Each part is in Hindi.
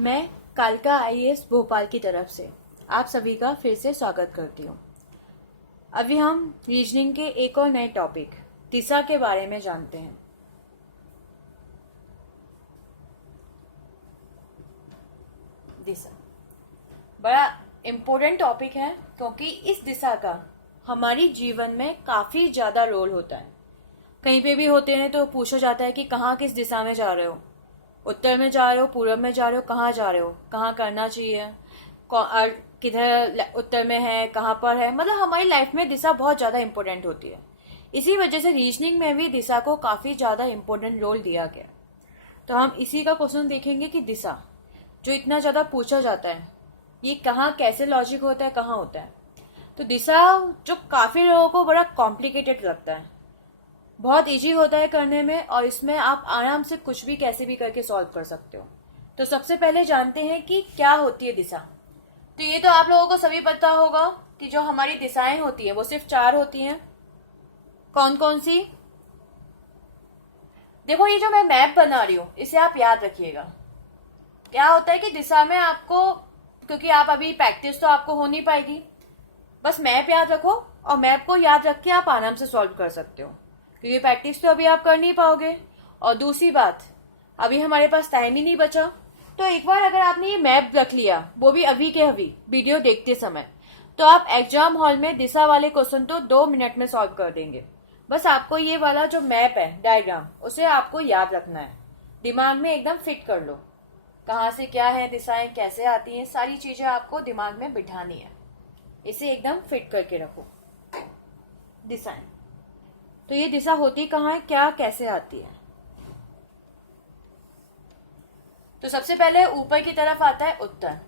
मैं कालका आईएएस भोपाल की तरफ से आप सभी का फिर से स्वागत करती हूँ। अभी हम रीजनिंग के एक और नए टॉपिक दिशा के बारे में जानते हैं। दिशा बड़ा इम्पोर्टेंट टॉपिक है क्योंकि इस दिशा का हमारी जीवन में काफी ज्यादा रोल होता है। कहीं पे भी होते हैं तो पूछा जाता है कि कहाँ किस दिशा में जा रहे हो, उत्तर में जा रहे हो, पूर्व में जा रहे हो, कहाँ जा रहे हो, कहाँ करना चाहिए, किधर उत्तर में है, कहाँ पर है। मतलब हमारी लाइफ में दिशा बहुत ज्यादा इम्पोर्टेंट होती है। इसी वजह से रीजनिंग में भी दिशा को काफी ज्यादा इम्पोर्टेंट रोल दिया गया। तो हम इसी का क्वेश्चन देखेंगे कि दिशा जो इतना ज्यादा पूछा जाता है ये कहाँ कैसे लॉजिक होता है, कहाँ होता है। तो दिशा जो काफी लोगों को बड़ा कॉम्प्लिकेटेड लगता है, बहुत इजी होता है करने में और इसमें आप आराम से कुछ भी कैसे भी करके सॉल्व कर सकते हो। तो सबसे पहले जानते हैं कि क्या होती है दिशा। तो ये तो आप लोगों को सभी पता होगा कि जो हमारी दिशाएं होती है वो सिर्फ 4 होती हैं। कौन कौन सी? देखो ये जो मैं मैप बना रही हूं इसे आप याद रखिएगा। क्या होता है कि दिशा में आपको, क्योंकि आप अभी प्रैक्टिस तो आपको हो नहीं पाएगी, बस मैप याद रखो और मैप को याद रख के आप आराम से सॉल्व कर सकते हो, क्योंकि प्रैक्टिस तो अभी आप कर नहीं पाओगे। और दूसरी बात, अभी हमारे पास टाइम ही नहीं बचा। तो एक बार अगर आपने ये मैप रख लिया, वो भी अभी के अभी वीडियो देखते समय, तो आप एग्जाम हॉल में दिशा वाले क्वेश्चन तो 2 मिनट में सॉल्व कर देंगे। बस आपको ये वाला जो मैप है, डायग्राम, उसे आपको याद रखना है, दिमाग में एकदम फिट कर लो। कहाँ से क्या है, दिशाएं कैसे आती हैं, सारी चीजें आपको दिमाग में बिठानी है। इसे एकदम फिट करके रखो। दिशाएं, तो ये दिशा होती कहाँ है, क्या कैसे आती है। तो सबसे पहले ऊपर की तरफ आता है उत्तर,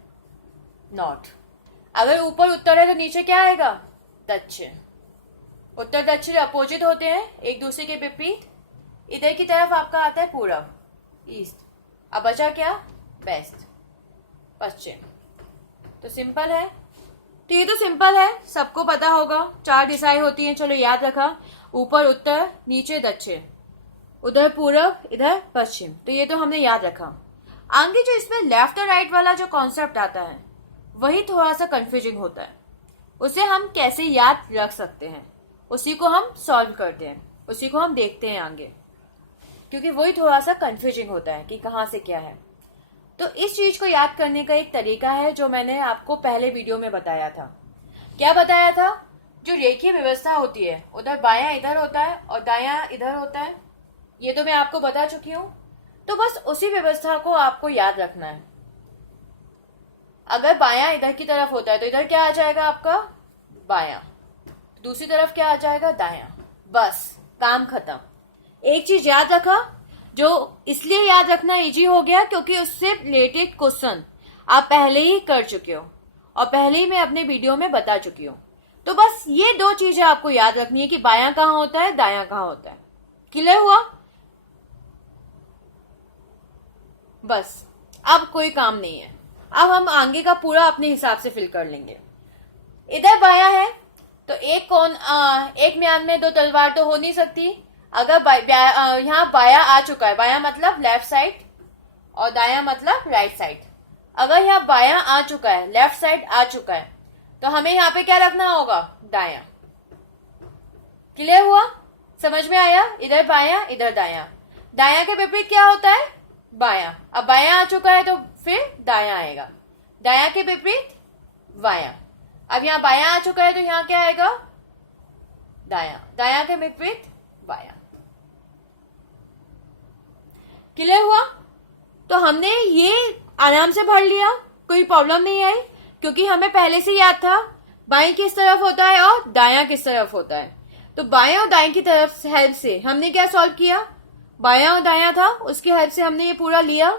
नॉर्थ। अगर ऊपर उत्तर है तो नीचे क्या आएगा, दक्षिण। उत्तर दक्षिण अपोजिट होते हैं, एक दूसरे के विपरीत। इधर की तरफ आपका आता है पूरब, ईस्ट। अब बचा क्या, वेस्ट, पश्चिम। तो सिंपल है। तो ये तो सिंपल है, सबको पता होगा। 4 दिशाएं होती हैं, चलो याद रखा, ऊपर उत्तर, नीचे दक्षिण, उधर पूरब, इधर पश्चिम। तो ये तो हमने याद रखा। आगे जो इसमें लेफ्ट और राइट वाला जो कॉन्सेप्ट आता है वही थोड़ा सा कंफ्यूजिंग होता है। उसे हम कैसे याद रख सकते हैं, उसी को हम सॉल्व करते हैं, उसी को हम देखते हैं आगे, क्योंकि वही थोड़ा सा कंफ्यूजिंग होता है कि कहाँ से क्या है। तो इस चीज को याद करने का एक तरीका है जो मैंने आपको पहले वीडियो में बताया था। क्या बताया था? जो रेखीय व्यवस्था होती है, उधर बायां इधर होता है और दायां इधर होता है, ये तो मैं आपको बता चुकी हूं। तो बस उसी व्यवस्था को आपको याद रखना है। अगर बायां इधर की तरफ होता है तो इधर क्या आ जाएगा आपका, बायां। दूसरी तरफ क्या आ जाएगा, दायां। बस काम खत्म। एक चीज याद रखा, जो इसलिए याद रखना इजी हो गया क्योंकि उससे रिलेटेड क्वेश्चन आप पहले ही कर चुके हो और पहले ही मैं अपने वीडियो में बता चुकी हूँ। तो बस ये 2 चीजें आपको याद रखनी है कि बायां कहाँ होता है, दायां कहाँ होता है। क्लियर हुआ? बस अब कोई काम नहीं है। अब हम आगे का पूरा अपने हिसाब से फिल कर लेंगे। इधर बायां है तो एक म्यान में 2 तलवार तो हो नहीं सकती। अगर यहाँ बायां आ चुका है, बायां मतलब लेफ्ट साइड और दायां मतलब राइट साइड। अगर यहाँ बायां आ चुका है, लेफ्ट साइड आ चुका है, तो हमें यहाँ पे क्या रखना होगा, दायां। क्लियर हुआ? समझ में आया? इधर बायां, इधर दायां। दायां के विपरीत क्या होता है, बायां। अब बायां आ चुका है तो फिर दायां आएगा, दायां के विपरीत बायां। अब यहाँ बायां आ चुका है तो यहाँ क्या आएगा, दायां। दायां के विपरीत बायां। क्लियर हुआ? तो हमने ये आराम से भर लिया, कोई प्रॉब्लम नहीं आई, क्योंकि हमें पहले से याद था बाएं किस तरफ होता है और दायां किस तरफ होता है। तो बाएं और दाएं की तरफ हेल्प से हमने क्या सॉल्व किया, बायां और दायां था, उसकी हेल्प से हमने ये पूरा लिया।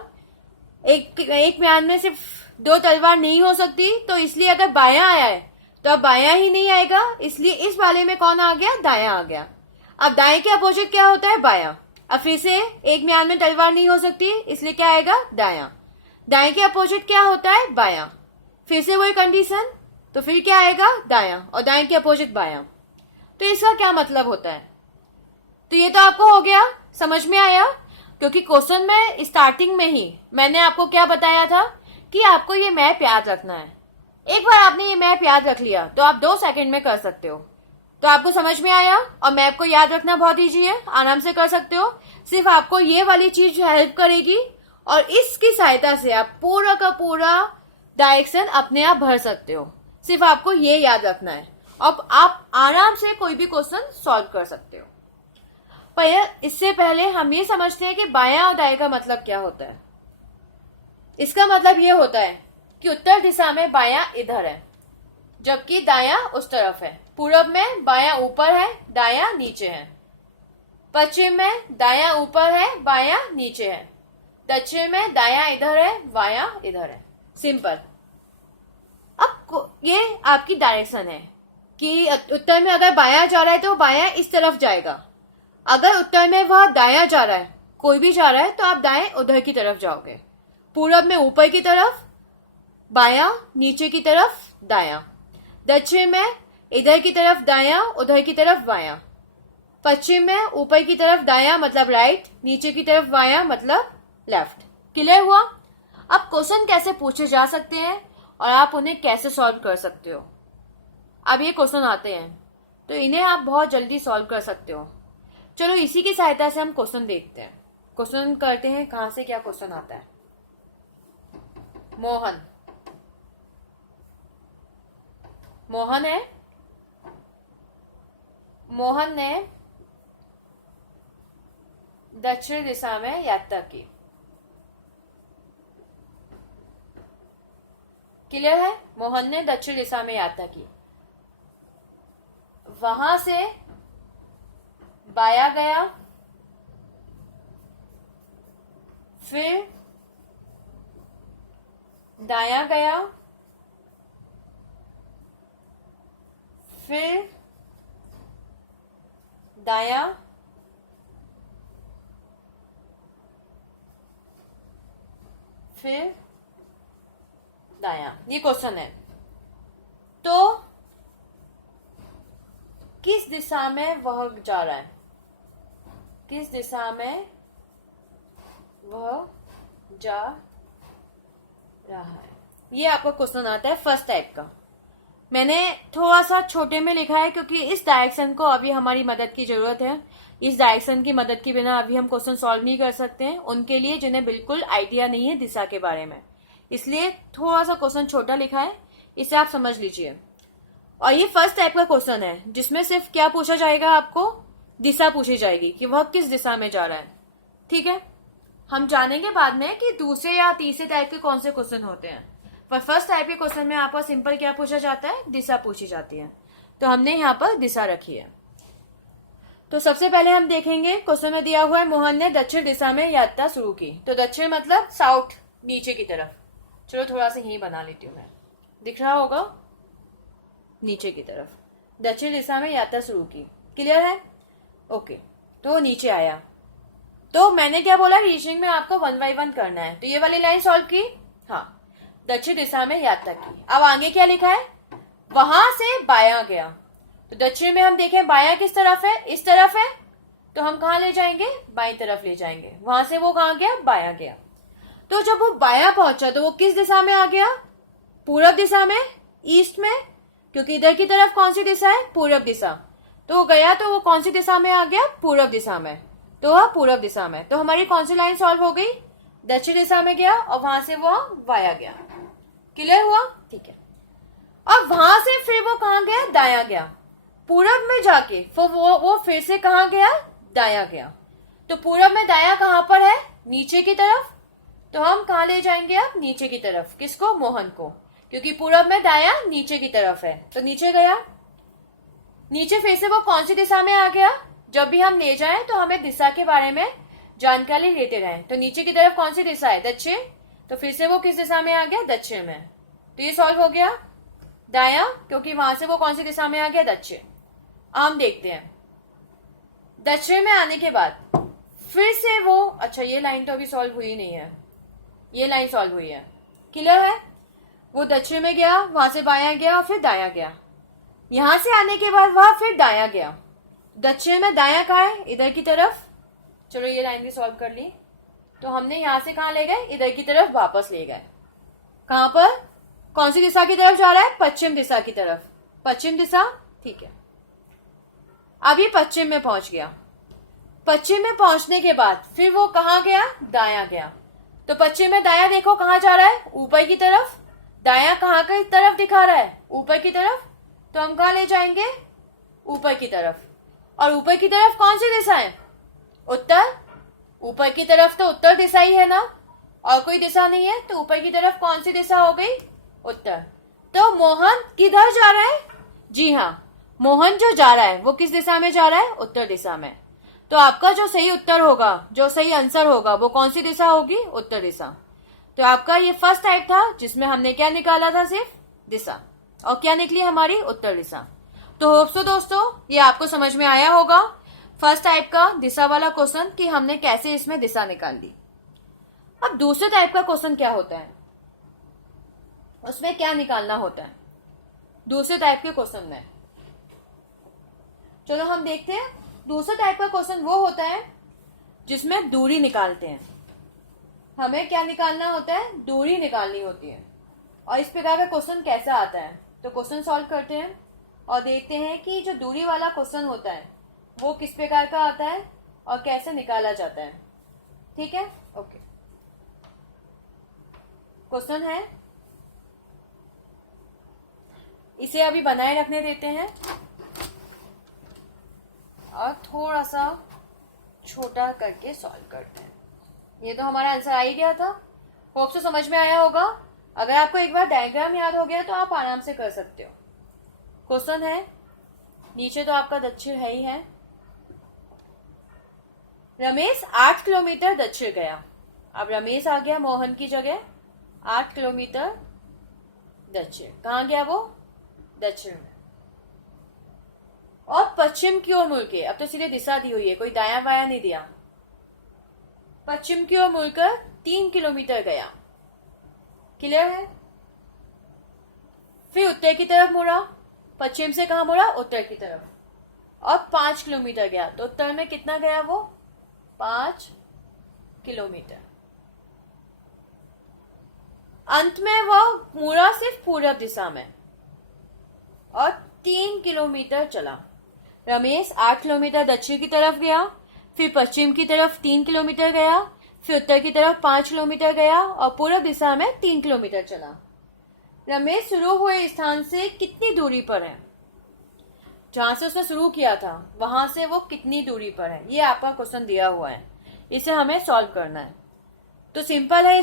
एक म्यान में सिर्फ 2 तलवार नहीं हो सकती, तो इसलिए अगर बायां आया है तो अब बायां ही नहीं आएगा, इसलिए इस वाले में कौन आ गया, दायां आ गया। अब दाएं के अपोजिट क्या होता है, बायां। अब फिर से एक म्यान में तलवार नहीं हो सकती, इसलिए क्या आएगा, दायां। दाएं के अपोजिट क्या होता है, बायां। फिर से वही कंडीशन, तो फिर क्या आएगा, दायां। और दाएं के अपोजिट बायां। तो इसका क्या मतलब होता है? तो ये तो आपको हो गया, समझ में आया। क्योंकि क्वेश्चन में स्टार्टिंग में ही मैंने आपको क्या बताया था कि आपको ये मैप याद रखना है। एक बार आपने ये मैप याद रख लिया तो आप 2 सेकंड में कर सकते हो। तो आपको समझ में आया, और मैप को याद रखना बहुत इजी है, आराम से कर सकते हो। सिर्फ आपको ये वाली चीज हेल्प करेगी और इसकी सहायता से आप पूरा का पूरा डायरेक्शन अपने आप भर सकते हो। सिर्फ आपको ये याद रखना है, अब आप आराम से कोई भी क्वेश्चन सॉल्व कर सकते हो। पर इससे पहले हम ये समझते हैं कि बायां और दाएं का मतलब क्या होता है। इसका मतलब ये होता है कि उत्तर दिशा में बायां इधर है, जबकि दायां उस तरफ है। पूरब में बायां ऊपर है, दायां नीचे है। पश्चिम में दायां ऊपर है, बायां नीचे है। दक्षिण में दायां इधर है, बायां इधर है। सिंपल। अब ये आपकी डायरेक्शन है कि उत्तर में अगर बायां जा रहा है तो बायां इस तरफ जाएगा। अगर उत्तर में वह दायां जा रहा है, कोई भी जा रहा है, तो आप दाएं उधर की तरफ जाओगे। पूरब में ऊपर की तरफ बायां, नीचे की तरफ दायां। दक्षिण में इधर की तरफ दायां, उधर की तरफ बायां। पश्चिम में ऊपर की तरफ दायां मतलब राइट, नीचे की तरफ बायां मतलब लेफ्ट। क्लियर हुआ? अब क्वेश्चन कैसे पूछे जा सकते हैं और आप उन्हें कैसे सॉल्व कर सकते हो। अब ये क्वेश्चन आते हैं तो इन्हें आप बहुत जल्दी सॉल्व कर सकते हो। चलो इसी की सहायता से हम क्वेश्चन देखते हैं। क्वेश्चन करते हैं, कहां से क्या क्वेश्चन आता है। मोहन है, मोहन ने दक्षिण दिशा में यात्रा की। क्लियर है? मोहन ने दक्षिण दिशा में यात्रा की। वहां से बाया गया, फिर दाया गया, फिर दाया, फिर दाया। ये क्वेश्चन है। तो किस दिशा में वह जा रहा है? किस दिशा में वह जा रहा है, ये आपका क्वेश्चन आता है फर्स्ट टाइप का। मैंने थोड़ा सा छोटे में लिखा है क्योंकि इस डायरेक्शन को अभी हमारी मदद की जरूरत है। इस डायरेक्शन की मदद के बिना अभी हम क्वेश्चन सॉल्व नहीं कर सकते हैं, उनके लिए जिन्हें बिल्कुल आइडिया नहीं है दिशा के बारे में। इसलिए थोड़ा सा क्वेश्चन छोटा लिखा है, इसे आप समझ लीजिए। और ये फर्स्ट टाइप का क्वेश्चन है जिसमें सिर्फ क्या पूछा जाएगा, आपको दिशा पूछी जाएगी कि वह किस दिशा में जा रहा है। ठीक है, हम जानेंगे बाद में कि दूसरे या तीसरे टाइप के कौन से क्वेश्चन होते हैं, पर फर्स्ट टाइप के क्वेश्चन में आपको सिंपल क्या पूछा जाता है, दिशा पूछी जाती है। तो हमने यहाँ पर दिशा रखी है। तो सबसे पहले हम देखेंगे, क्वेश्चन में दिया हुआ है मोहन ने दक्षिण दिशा में यात्रा शुरू की। तो दक्षिण मतलब साउथ, नीचे की तरफ। चलो थोड़ा सा यही बना लेती हूँ मैं, दिख रहा होगा, नीचे की तरफ दक्षिण दिशा में यात्रा शुरू की। क्लियर है? ओके। तो नीचे आया, तो मैंने क्या बोला, रीजनिंग में आपको 1 by 1 करना है। तो ये वाली लाइन सॉल्व की, हाँ, दक्षिण दिशा में यात्रा की। अब आगे क्या लिखा है, वहां से बायां गया। तो दक्षिण में हम देखें बायां किस तरफ है, इस तरफ है, तो हम कहाँ ले जाएंगे, बाईं तरफ ले जाएंगे। वहां से वो कहाँ गया, बायां गया। तो जब वो बायां पहुंचा तो वो किस दिशा में आ गया, पूरब दिशा में, ईस्ट में, क्योंकि इधर की तरफ कौन सी दिशा है, पूरब दिशा। तो वो गया तो वो कौन सी दिशा में आ गया, पूरब दिशा में। तो वह पूरब दिशा में। तो हमारी कौन सी लाइन सॉल्व हो गई, दक्षिण दिशा में गया और वहां से वो वाया गया। क्लियर हुआ? ठीक है। अब वहां से फिर वो कहाँ गया, दाया गया। पूरब में जाके फिर वो फिर से कहाँ गया, दाया गया। तो पूरब में दाया कहाँ पर है, नीचे की तरफ। तो हम कहाँ ले जाएंगे अब, नीचे की तरफ। किसको, मोहन को, क्योंकि पूरब में दाया नीचे की तरफ है। तो नीचे गया, नीचे फिर से वो कौन सी दिशा में आ गया। जब भी हम ले जाएं तो हमें दिशा के बारे में जानकारी लेते रहें। तो नीचे की तरफ कौन सी दिशा है, दक्षिण। तो फिर से वो किस दिशा में आ गया, दक्षिण में। तो ये सॉल्व हो गया। दाया, क्योंकि वहां से वो कौन सी दिशा में आ गया, दक्षिण। हम देखते हैं दक्षिण में आने के बाद फिर से वो, अच्छा ये लाइन तो अभी सॉल्व हुई नहीं है, ये लाइन सॉल्व हुई है। क्लियर है? वो दक्षिण में गया, वहां से बाया गया और फिर दाया गया। यहां से आने के बाद वह फिर दाया गया। दक्षिण में दाया कहाँ है, इधर की तरफ। चलो ये लाइन भी सॉल्व कर ली। तो हमने यहां से कहा ले गए, इधर की तरफ वापस ले गए। कहां पर, कौन सी दिशा की तरफ जा रहा है, पश्चिम दिशा की तरफ, पश्चिम दिशा, ठीक है। अब ये पश्चिम में पहुंच गया। पश्चिम में पहुंचने के बाद फिर वो कहां गया, दायां गया। तो पश्चिम में दायां देखो कहां जा रहा है, ऊपर की तरफ। दायां कहां की तरफ दिखा रहा है, ऊपर की तरफ। तो हम कहां ले जाएंगे, ऊपर की तरफ। और ऊपर की तरफ कौन सी दिशा है, उत्तर। ऊपर की तरफ तो उत्तर दिशा ही है ना, और कोई दिशा नहीं है। तो ऊपर की तरफ कौन सी दिशा हो गई, उत्तर। तो मोहन किधर जा रहा है, जी हाँ, मोहन जो जा रहा है वो किस दिशा में जा रहा है, उत्तर दिशा में। तो आपका जो सही उत्तर होगा, जो सही आंसर होगा, वो कौन सी दिशा होगी, उत्तर दिशा। तो आपका ये फर्स्ट टाइप था जिसमें हमने क्या निकाला था, सिर्फ दिशा, और क्या निकली हमारी, उत्तर दिशा। तो होप सो दोस्तों ये आपको समझ में आया होगा फर्स्ट टाइप का दिशा वाला क्वेश्चन कि हमने कैसे इसमें दिशा निकाल ली। अब दूसरे टाइप का क्वेश्चन क्या होता है, उसमें क्या निकालना होता है दूसरे टाइप के क्वेश्चन में। चलो हम देखते हैं। दूसरे टाइप का क्वेश्चन वो होता है जिसमें दूरी निकालते हैं। हमें क्या निकालना होता है, दूरी निकालनी होती है। और इस प्रकार का क्वेश्चन कैसा आता है, तो क्वेश्चन सॉल्व करते हैं और देखते हैं कि जो दूरी वाला क्वेश्चन होता है वो किस प्रकार का आता है और कैसे निकाला जाता है। ठीक है, ओके। क्वेश्चन है, इसे अभी बनाए रखने देते हैं और थोड़ा सा छोटा करके सॉल्व करते हैं। ये तो हमारा आंसर आ ही गया था, होप से समझ में आया होगा। अगर आपको एक बार डायग्राम याद हो गया तो आप आराम से कर सकते हो। क्वेश्चन है, नीचे तो आपका दक्षिण है ही है। रमेश 8 किलोमीटर दक्षिण गया। अब रमेश आ गया मोहन की जगह, 8 किलोमीटर दक्षिण। कहां गया वो, दक्षिण में। और पश्चिम की ओर मुड़ के, अब तो सीधे दिशा दी हुई है, कोई दायां बायां नहीं दिया। पश्चिम की ओर मुड़कर 3 किलोमीटर गया। क्लियर है। फिर उत्तर की तरफ मुड़ा, पश्चिम से कहां मुड़ा, उत्तर की तरफ, और 5 किलोमीटर गया। तो उत्तर में कितना गया वो, 5 किलोमीटर। अंत में वह मुड़ा सिर्फ पूर्व दिशा में और 3 किलोमीटर चला। रमेश 8 किलोमीटर दक्षिण की तरफ गया, फिर पश्चिम की तरफ 3 किलोमीटर गया, फिर उत्तर की तरफ 5 किलोमीटर गया और पूर्व दिशा में 3 किलोमीटर चला। रमेश शुरू हुए स्थान से कितनी दूरी पर है, जहां से उसने शुरू किया था वहां से वो कितनी दूरी पर है, ये आपका क्वेश्चन दिया हुआ है। इसे हमें सॉल्व करना है। तो सिंपल है,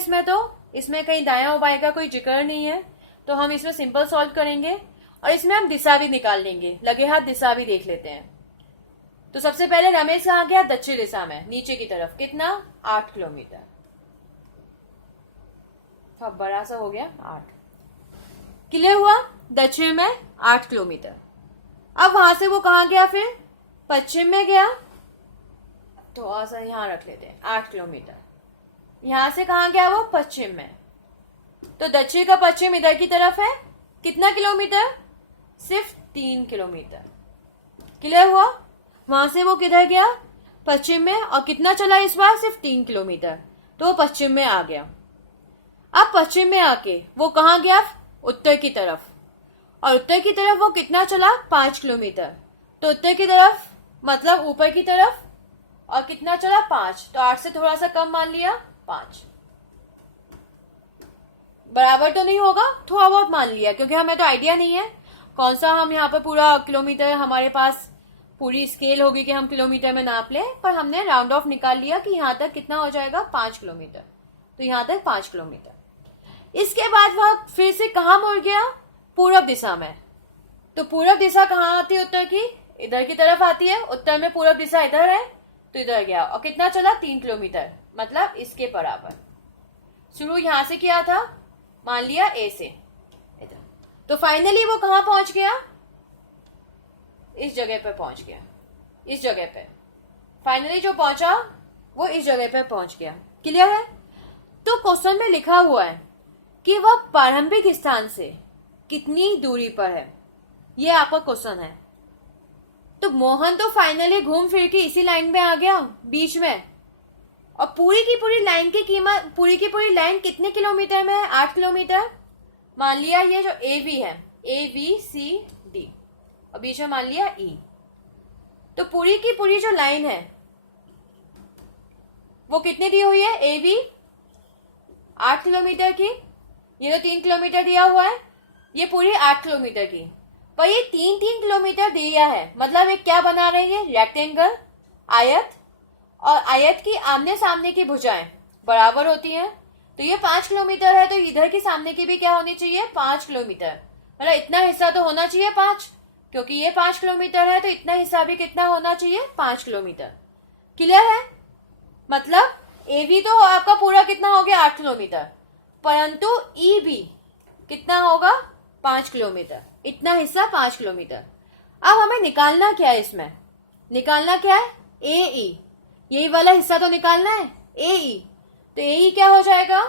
इसमें कहीं दायां बाएं का कोई जिक्र नहीं है, तो हम इसमें सिंपल सॉल्व करेंगे और इसमें हम दिशा भी निकाल लेंगे। लगे हाथ दिशा भी देख लेते हैं। तो सबसे पहले रमेश कहां गया, दक्षिण दिशा में, नीचे की तरफ। कितना, 8 किलोमीटर। अब बड़ा सा हो गया 8। क्लियर हुआ, दक्षिण में 8 किलोमीटर। अब वहां से वो कहां गया, फिर पश्चिम में गया। थोड़ा सा यहां रख लेते हैं, 8 किलोमीटर। यहां से कहां गया वो, पश्चिम में। तो दक्षिण का पश्चिम इधर की तरफ है, कितना किलोमीटर, सिर्फ 3 किलोमीटर। क्लियर हुआ। वहां से वो किधर गया, पश्चिम में, और कितना चला इस बार, सिर्फ 3 किलोमीटर। तो वो पश्चिम में आ गया। अब पश्चिम में आके वो कहां गया, उत्तर की तरफ, और उत्तर की तरफ वो कितना चला, 5 किलोमीटर। तो उत्तर की तरफ मतलब ऊपर की तरफ, और कितना चला, 5। तो 8 से थोड़ा सा कम मान लिया, 5। बराबर तो नहीं होगा, थोड़ा बहुत मान लिया, क्योंकि हमें तो आइडिया नहीं है कौन सा हम यहाँ पर पूरा किलोमीटर, हमारे पास पूरी स्केल होगी कि हम किलोमीटर में नाप ले, पर हमने राउंड ऑफ निकाल लिया कि यहाँ तक कितना हो जाएगा, 5 किलोमीटर। तो यहाँ तक 5 किलोमीटर। इसके बाद वह फिर से कहाँ मुड़ गया, पूर्व दिशा में। तो पूर्व दिशा कहाँ आती है, उत्तर की, इधर की तरफ आती है। उत्तर में पूर्व दिशा इधर है, तो इधर गया और कितना चला, 3 किलोमीटर, मतलब इसके बराबर। शुरू यहां से किया था, मान लिया ए से इधर। तो फाइनली वो कहां पहुंच गया, इस जगह पर पहुंच गया। इस जगह पे फाइनली जो पहुंचा वो इस जगह पे पहुंच गया। क्लियर है। तो क्वेश्चन में लिखा हुआ है कि वह प्रारंभिक स्थान से कितनी दूरी पर है, ये आपका क्वेश्चन है। तो मोहन तो फाइनली घूम फिर के इसी लाइन में आ गया बीच में, और पूरी की पूरी लाइन की कीमत, पूरी की पूरी लाइन कितने किलोमीटर में है? 8 किलोमीटर। मान लिया ये जो ए वी है, ए बी सी डी, और बीच में मान लिया ई। तो पूरी की पूरी जो लाइन है वो कितनी दी हुई है? ए बी 8 किलोमीटर की, ये तो 3 किलोमीटर दिया हुआ है, ये पूरी 8 किलोमीटर की। पर ये 3-3 किलोमीटर दिया है, मतलब एक क्या बना रही है? रेक्टेंगल, आयत, और आयत की आमने सामने की भुजाएं बराबर होती हैं। तो ये 5 किलोमीटर है, तो इधर की सामने की भी क्या होनी चाहिए? 5 किलोमीटर। मतलब इतना हिस्सा तो होना चाहिए 5, क्योंकि ये 5 किलोमीटर है, तो इतना हिस्सा भी कितना होना चाहिए? 5 किलोमीटर। क्लियर है? मतलब ए बी तो आपका पूरा कितना हो गया? 8 किलोमीटर, परंतु ई बी कितना होगा? 5 किलोमीटर। इतना हिस्सा 5 किलोमीटर। अब हमें निकालना क्या है? इसमें निकालना क्या है? ए ई, यही वाला हिस्सा तो निकालना है, ए ई। तो ए ई क्या हो जाएगा?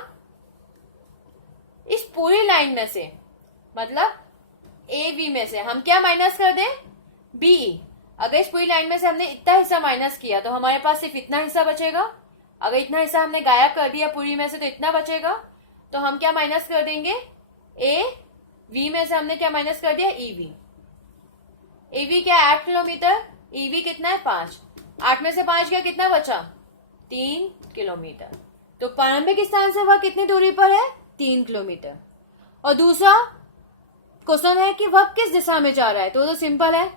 इस पूरी लाइन में से, मतलब ए बी में से हम क्या माइनस कर दें? B E. अगर इस पूरी लाइन में से हमने इतना हिस्सा माइनस किया तो हमारे पास सिर्फ इतना हिस्सा बचेगा। अगर इतना हिस्सा हमने गायब कर दिया पूरी में से तो इतना बचेगा। तो हम क्या माइनस कर देंगे? ए वी में से हमने क्या माइनस कर दिया? E V. ए वी क्या है? 8 किलोमीटर। ई वी कितना है? 5। 8 में से 5 गया, कितना बचा? 3 किलोमीटर। तो प्रारंभिक स्थान से वह कितनी दूरी पर है? 3 किलोमीटर। और दूसरा क्वेश्चन है कि वह किस दिशा में जा रहा है? तो सिंपल है,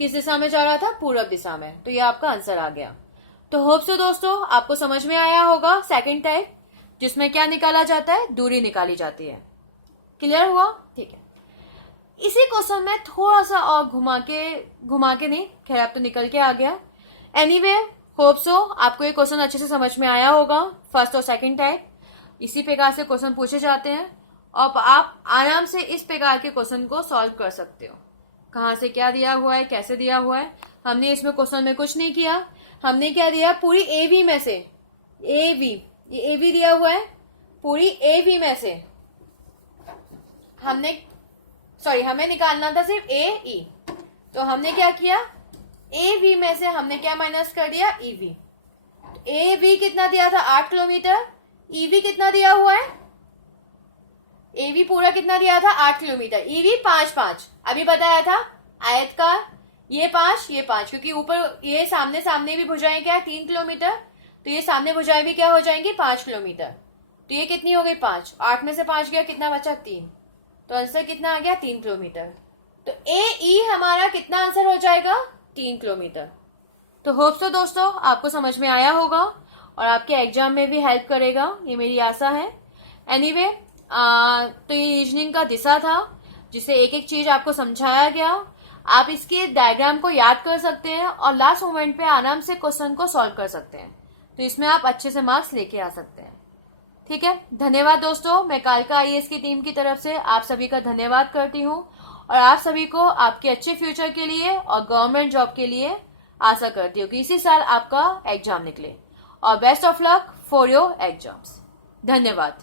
किस दिशा में जा रहा था? पूर्व दिशा में। तो ये आपका आंसर आ गया। तो होप सो दोस्तों आपको समझ में आया होगा सेकंड टाइप, जिसमें क्या निकाला जाता है? दूरी निकाली जाती है। क्लियर हुआ? ठीक है। इसी क्वेश्चन में थोड़ा सा और घुमा के नहीं, खैर अब तो निकल के आ गया। एनीवे होप सो आपको ये क्वेश्चन अच्छे से समझ में आया होगा, फर्स्ट और सेकंड टाइप। इसी प्रकार से क्वेश्चन पूछे जाते हैं और आप आराम से इस प्रकार के क्वेश्चन को सॉल्व कर सकते हो। कहाँ से क्या दिया हुआ है, कैसे दिया हुआ है। हमने इसमें क्वेश्चन में कुछ नहीं किया। हमने क्या दिया? पूरी ए वी में से, ए वी, ये ए वी दिया हुआ है, पूरी ए वी में से हमें निकालना था सिर्फ ए ई। तो हमने क्या किया? ए वी में से हमने क्या माइनस कर दिया? E V. ए वी कितना दिया था? 8 किलोमीटर। ई वी कितना दिया हुआ है? ए वी पूरा कितना दिया था? 8 किलोमीटर। ई वी 5-5 अभी बताया था आयत का, ये 5 ये 5, क्योंकि ऊपर ये सामने सामने भी भुजाएं क्या है? 3 किलोमीटर। तो ये सामने भुजाएं भी क्या हो जाएंगी? 5 किलोमीटर। तो ये कितनी हो गई? 5। 8 में से 5 गया, कितना बचा? 3। तो आंसर कितना आ गया? 3 किलोमीटर। तो ए ई हमारा कितना आंसर हो जाएगा? 3 किलोमीटर। तो होप सो दोस्तों आपको समझ में आया होगा और आपके एग्जाम में भी हेल्प करेगा, ये मेरी आशा है। एनीवे तो ये रीजनिंग का दिशा था, जिसे एक एक चीज आपको समझाया गया। आप इसके डायग्राम को याद कर सकते हैं और लास्ट मोमेंट पे आराम से क्वेश्चन को सॉल्व कर सकते हैं। तो इसमें आप अच्छे से मार्क्स लेके आ सकते हैं। ठीक है, धन्यवाद दोस्तों। मैं कालका आईएएस की टीम की तरफ से आप सभी का धन्यवाद करती हूँ और आप सभी को आपके अच्छे फ्यूचर के लिए और गवर्नमेंट जॉब के लिए आशा करती हूँ कि इसी साल आपका एग्जाम निकले। और best of luck for your exams. धन्यवाद।